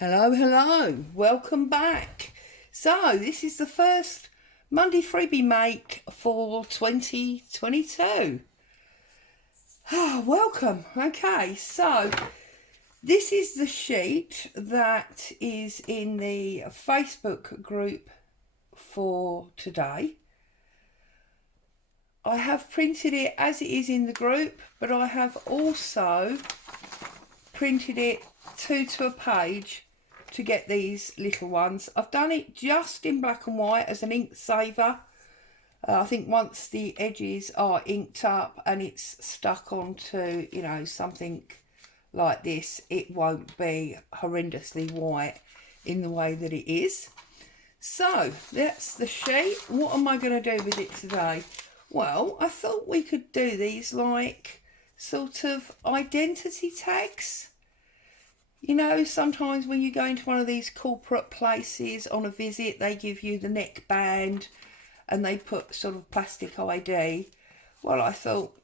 Hello, hello, welcome back. So, this is the first Monday freebie make for 2022. Welcome. Okay, so this is the sheet that is in the Facebook group for today. I have printed it as it is in the group, but I have also printed it two to a page to get these little ones. I've done it just in black and white as an ink saver. I think once the edges are inked up and it's stuck onto, something like this, it won't be horrendously white in the way that it is. So that's the sheet. What am I going to do with it today? Well, I thought we could do these like sort of identity tags. You know, sometimes when you go into one of these corporate places on a visit, they give you the neckband and they put sort of plastic ID. Well, I thought,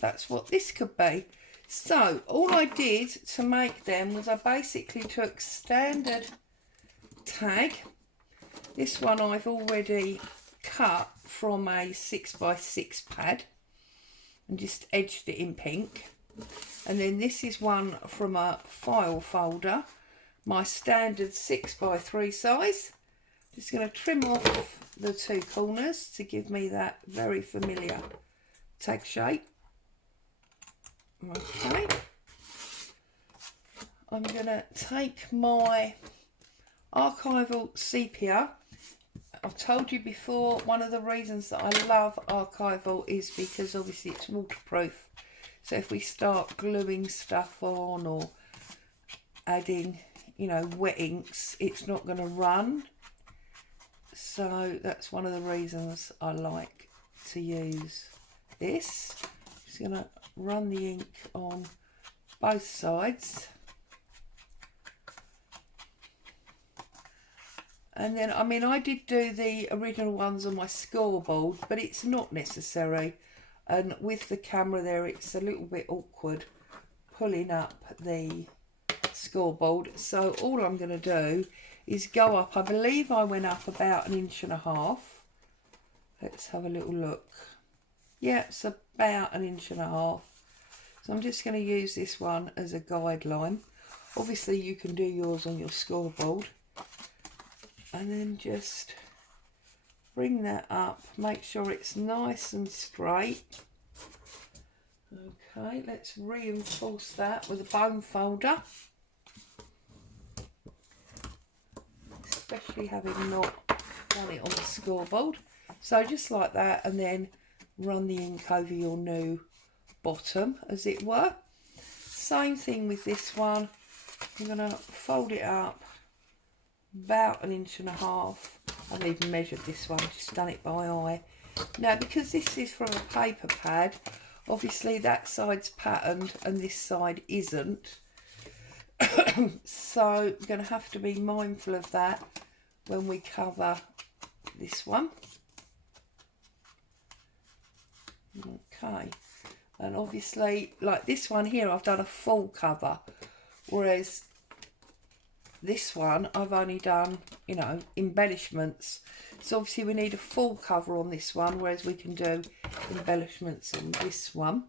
that's what this could be. So all I did to make them was I basically took standard tag. This one I've already cut from a 6x6 pad and just edged it in pink. And then this is one from a file folder, my standard 6x3 size. Just going to trim off the two corners to give me that very familiar tag shape. Okay. I'm going to take my archival sepia. I've told you before, one of the reasons that I love archival is because obviously it's waterproof. So if we start gluing stuff on or adding, wet inks, it's not going to run. So that's one of the reasons I like to use this. Just going to run the ink on both sides. And then, I did do the original ones on my scoreboard, but it's not necessary. And with the camera there, it's a little bit awkward pulling up the scoreboard. So all I'm going to do is go up. I believe I went up about 1.5 inches. Let's have a little look. Yeah, it's about 1.5 inches. So I'm just going to use this one as a guideline. Obviously you can do yours on your scoreboard. And then just bring that up, make sure it's nice and straight. Okay, let's reinforce that with a bone folder, especially having not done it on the scoreboard. So just like that, and then run the ink over your new bottom, as it were. Same thing with this one. I'm going to fold it up about 1.5 inches. I haven't even measured this one, just done it by eye. Now, because this is from a paper pad, obviously that side's patterned and this side isn't. So I'm going to have to be mindful of that when we cover this one. Okay, and obviously like this one here, I've done a full cover, whereas this one I've only done, embellishments. So obviously we need a full cover on this one, whereas we can do embellishments on this one.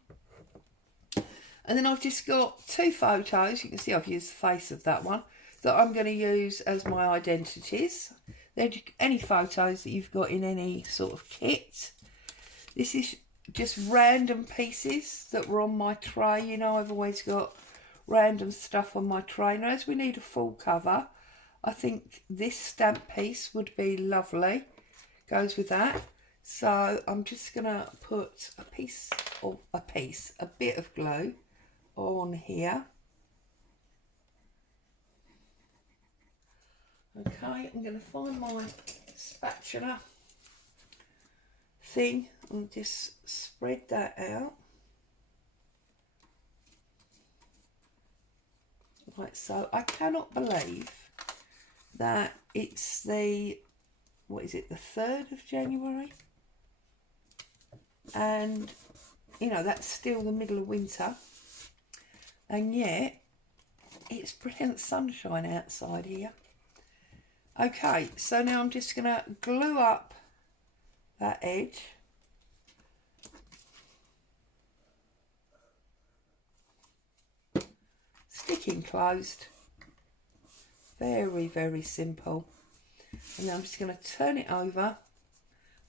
And then I've just got two photos. You can see I've used the face of that one that I'm going to use as my identities. They're any photos that you've got in any sort of kit. This is just random pieces that were on my tray. I've always got random stuff on my tray. Now, as we need a full cover, I think this stamp piece would be lovely. Goes with that. So I'm just going to put a bit of glue on here. Okay, I'm going to find my spatula thing and just spread that out. Like so. I cannot believe that it's the, the 3rd of January? And, that's still the middle of winter. And yet, it's brilliant sunshine outside here. Okay, so now I'm just going to glue up that edge. Sticking closed. Very, very simple. And then I'm just going to turn it over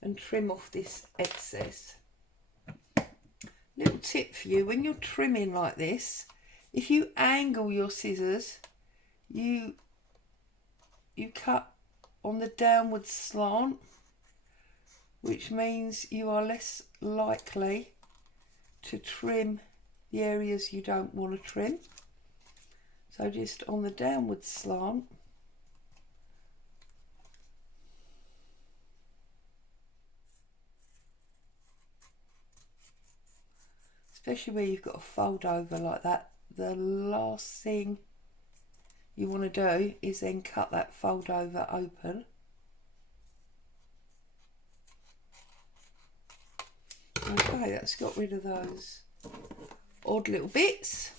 and trim off this excess. Little tip for you, when you're trimming like this, if you angle your scissors, you cut on the downward slant, which means you are less likely to trim the areas you don't want to trim. So just on the downward slant, especially where you've got a fold over like that, the last thing you want to do is then cut that fold over open. Okay, that's got rid of those odd little bits.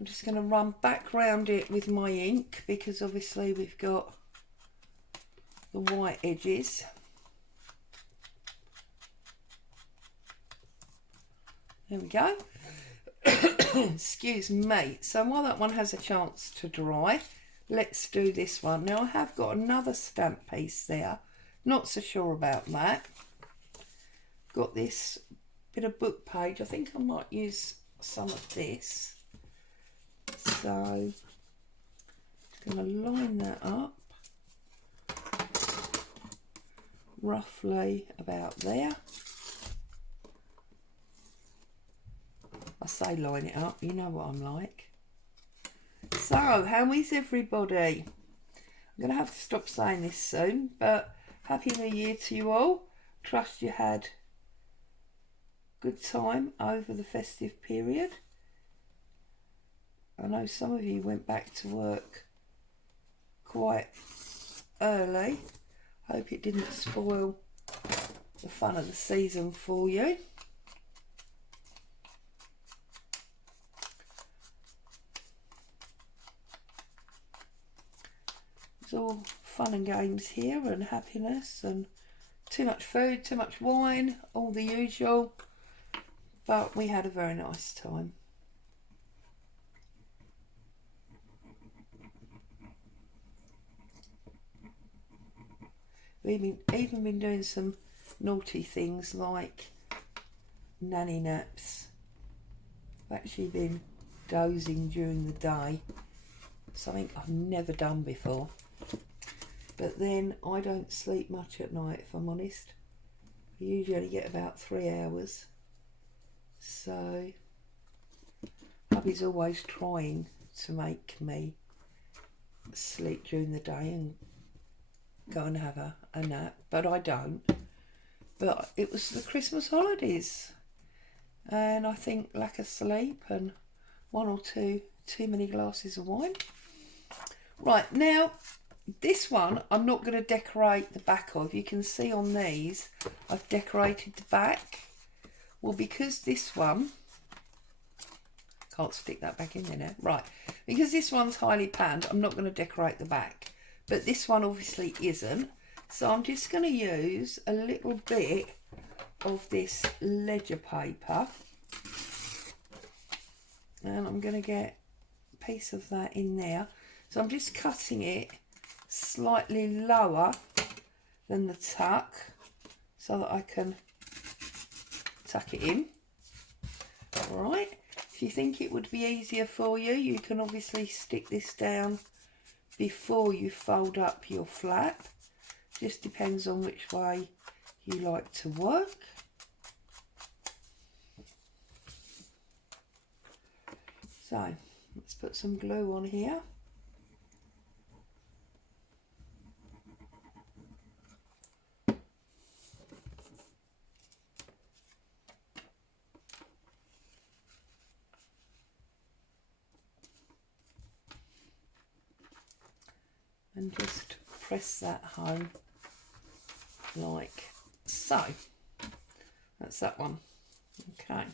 I'm just going to run back round it with my ink because obviously we've got the white edges. There we go. Excuse me. So while that one has a chance to dry, let's do this one. Now I have got another stamp piece there. Not so sure about that. Got this bit of book page. I think I might use some of this. So I'm going to line that up roughly about there. I say line it up, you know what I'm like. So, how is everybody? I'm going to have to stop saying this soon, but Happy New Year to you all. Trust you had good time over the festive period. I know some of you went back to work quite early. Hope it didn't spoil the fun of the season for you. It's all fun and games here and happiness and too much food, too much wine, all the usual. But we had a very nice time. We've even been doing some naughty things like nanny naps. I've actually been dozing during the day, something I've never done before. But then I don't sleep much at night, if I'm honest. I usually only get about 3 hours. So hubby's always trying to make me sleep during the day and go and have a nap, but I don't. But it was the Christmas holidays, and I think lack of sleep and one or two too many glasses of wine. Right, now this one I'm not going to decorate the back of. You can see on these I've decorated the back. Well, because this one, can't stick that back in there now. Right, because this one's highly panned, I'm not going to decorate the back. But this one obviously isn't. So I'm just going to use a little bit of this ledger paper. And I'm going to get a piece of that in there. So I'm just cutting it slightly lower than the tuck so that I can tuck it in. Alright. If you think it would be easier for you, you can obviously stick this down before you fold up your flap. Just depends on which way you like to work. So let's put some glue on here. And just press that home like so. That's that one. Okay.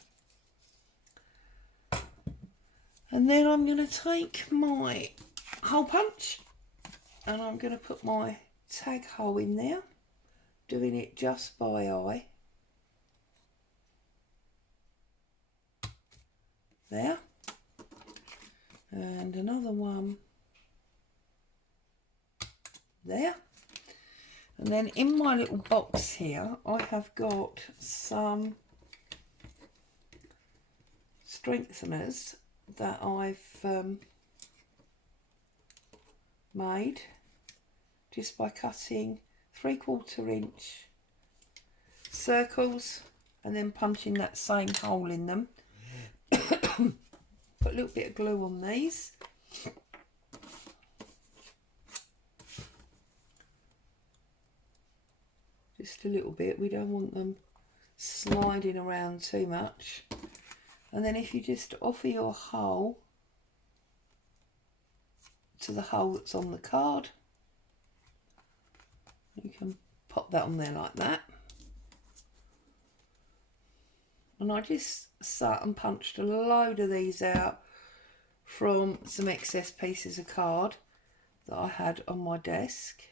And then I'm going to take my hole punch and I'm going to put my tag hole in there, doing it just by eye. There. And another one there. And then in my little box here, I have got some strengtheners that I've made just by cutting 3/4 inch circles and then punching that same hole in them. Put a little bit of glue on these. Just a little bit, we don't want them sliding around too much. And then if you just offer your hole to the hole that's on the card, you can pop that on there like that. And I just sat and punched a load of these out from some excess pieces of card that I had on my desk.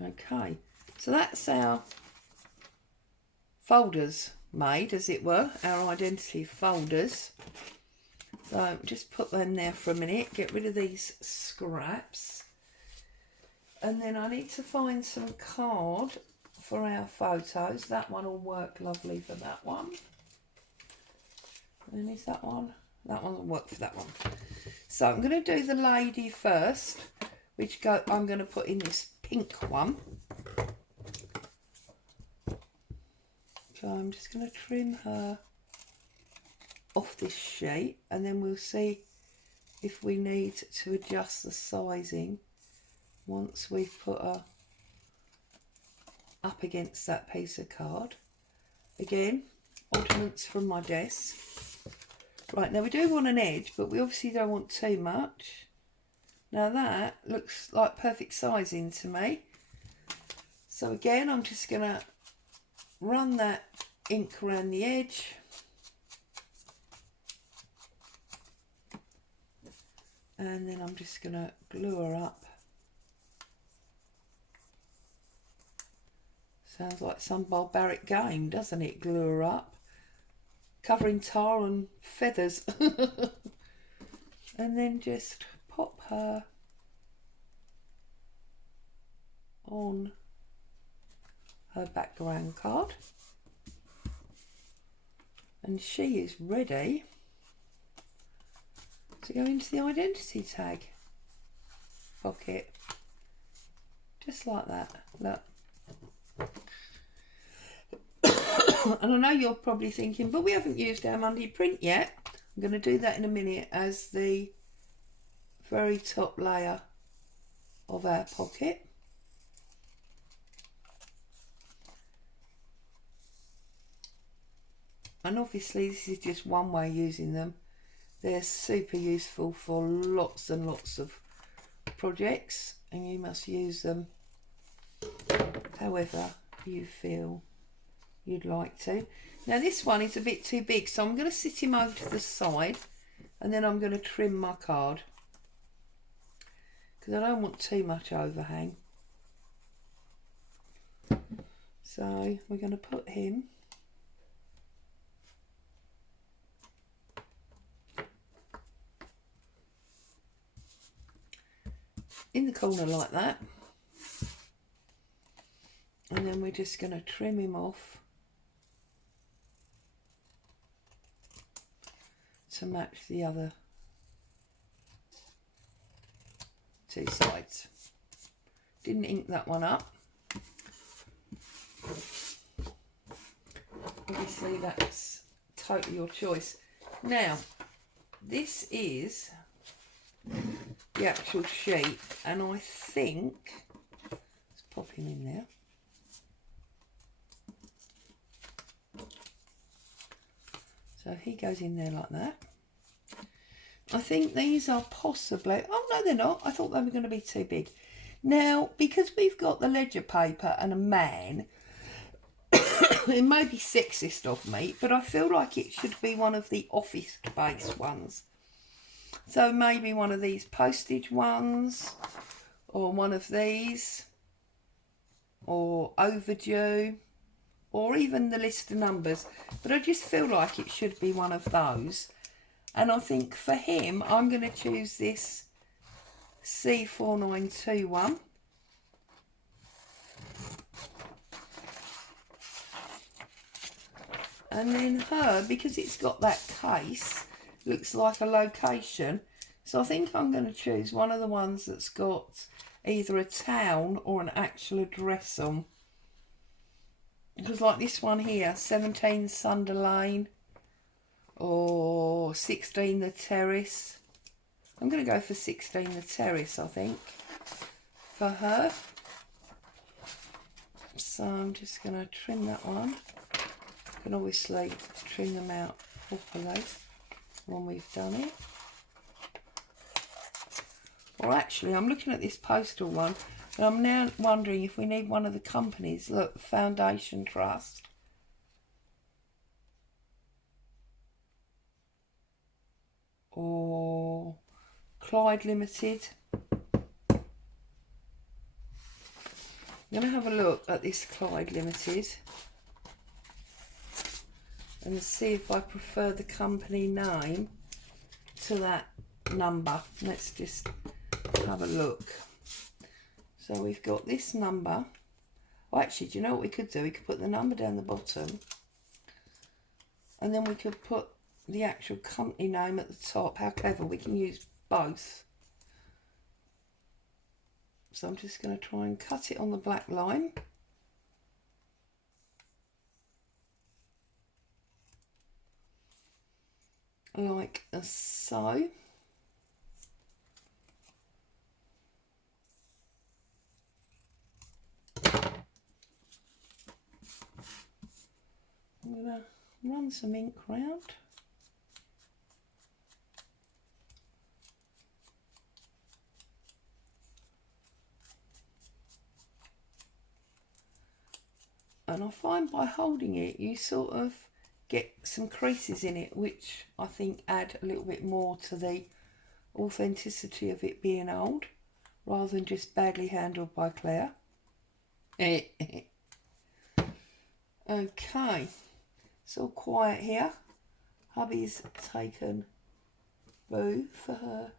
Okay, so that's our folders made, as it were, our identity folders. So just put them there for a minute, get rid of these scraps. And then I need to find some card for our photos. That one will work lovely for that one. And is that one? That one will work for that one. So I'm going to do the lady first, which I'm going to put in this pink one. So I'm just going to trim her off this sheet, and then we'll see if we need to adjust the sizing once we've put her up against that piece of card. Again, oddments from my desk. Right, now we do want an edge, but we obviously don't want too much. Now that looks like perfect sizing to me. So again, I'm just going to run that ink around the edge. And then I'm just going to glue her up. Sounds like some barbaric game, doesn't it? Glue her up. Covering tar and feathers. And then just pop her on her background card. And she is ready to go into the identity tag pocket. Just like that. Look. And I know you're probably thinking, but we haven't used our Monday print yet. I'm going to do that in a minute as the very top layer of our pocket. And obviously this is just one way of using them. They're super useful for lots and lots of projects, and you must use them however you feel you'd like to. Now this one is a bit too big, so I'm going to sit him over to the side, and then I'm going to trim my card because I don't want too much overhang. So we're going to put him in the corner like that, and then we're just going to trim him off to match the other two sides. Didn't ink that one up. Obviously that's totally your choice. Now this is the actual sheet, and I think, let's pop him in there. So he goes in there like that. I think these are possibly, oh no they're not, I thought they were going to be too big. Now because we've got the ledger paper and a man, it may be sexist of me, but I feel like it should be one of the office-based ones. So maybe one of these postage ones, or one of these, or overdue, or even the list of numbers. But I just feel like it should be one of those. And I think for him, I'm going to choose this C4921. And then her, because it's got that case, looks like a location. So I think I'm going to choose one of the ones that's got either a town or an actual address on. Because like this one here, 17 Sunder Lane or 16 The Terrace. I'm going to go for 16 The Terrace, I think, for her. So I'm just going to trim that one. Can obviously trim them out properly when we've done it. Or actually, I'm looking at this postal one, and I'm now wondering if we need one of the companies. Look, Foundation Trust. Or Clyde Limited. I'm going to have a look at this Clyde Limited and see if I prefer the company name to that number. Let's just have a look. So we've got this number. Well, actually, do you know what we could do? We could put the number down the bottom, and then we could put the actual company name at the top. How clever, we can use both. So I'm just going to try and cut it on the black line. Like so. I'm going to run some ink round. And I find by holding it, you sort of get some creases in it, which I think add a little bit more to the authenticity of it being old, rather than just badly handled by Claire. Okay, it's all quiet here. Hubby's taken Boo for her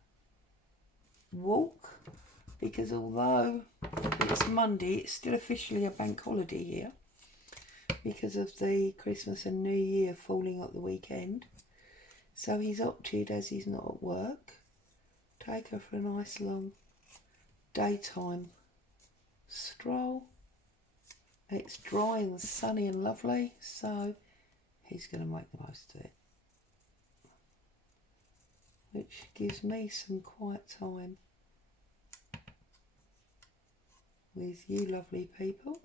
walk, because although it's Monday, it's still officially a bank holiday here because of the Christmas and New Year falling at the weekend. So he's opted, as he's not at work, take her for a nice long daytime stroll. It's dry and sunny and lovely, so he's going to make the most of it, which gives me some quiet time with you lovely people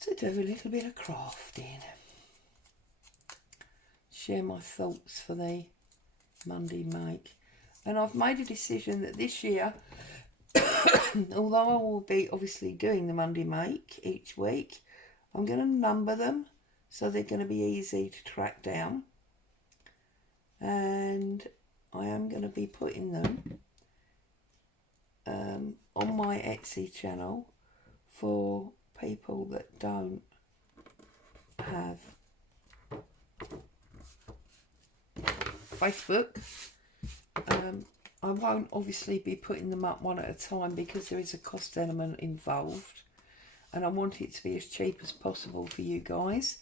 to do a little bit of crafting, share my thoughts for the Monday make. And I've made a decision that this year, although I will be obviously doing the Monday make each week, I'm going to number them so they're going to be easy to track down, and I am going to be putting them on my Etsy channel for people that don't have Facebook. I won't obviously be putting them up one at a time because there is a cost element involved, and I want it to be as cheap as possible for you guys.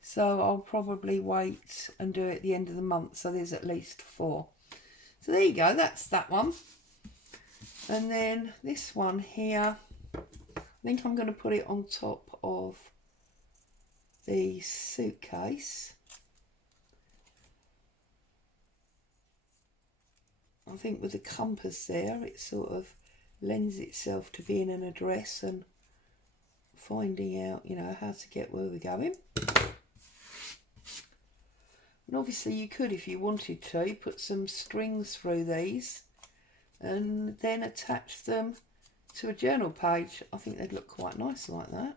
So I'll probably wait and do it at the end of the month, so there's at least 4. So there you go, that's that one. And then this one here, I think I'm going to put it on top of the suitcase. I think with the compass there, it sort of lends itself to being an address and finding out, you know, how to get where we're going. And obviously you could, if you wanted to, put some strings through these and then attach them to a journal page. I think they'd look quite nice like that.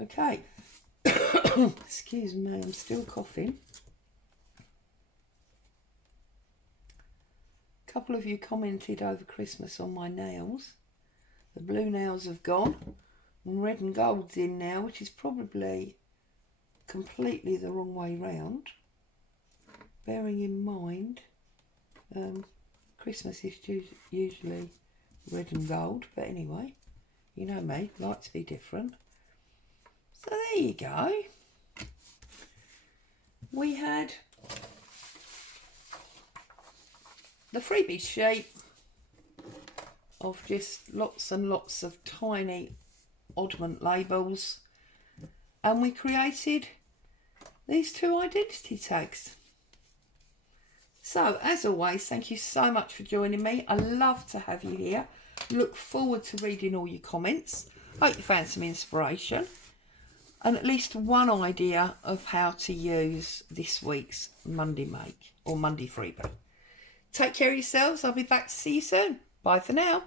Okay. Excuse me, I'm still coughing. A couple of you commented over Christmas on my nails. The blue nails have gone, and red and gold's in now, which is probably completely the wrong way round. Bearing in mind, Christmas is usually red and gold, but anyway, you know me, like to be different. So there you go. We had the freebie sheet of just lots and lots of tiny oddment labels, and we created these 2 identity tags. So as always, thank you so much for joining me. I love to have you here. Look forward to reading all your comments. Hope you found some inspiration and at least one idea of how to use this week's Monday make or Monday freebie. Take care of yourselves. I'll be back to see you soon. Bye for now.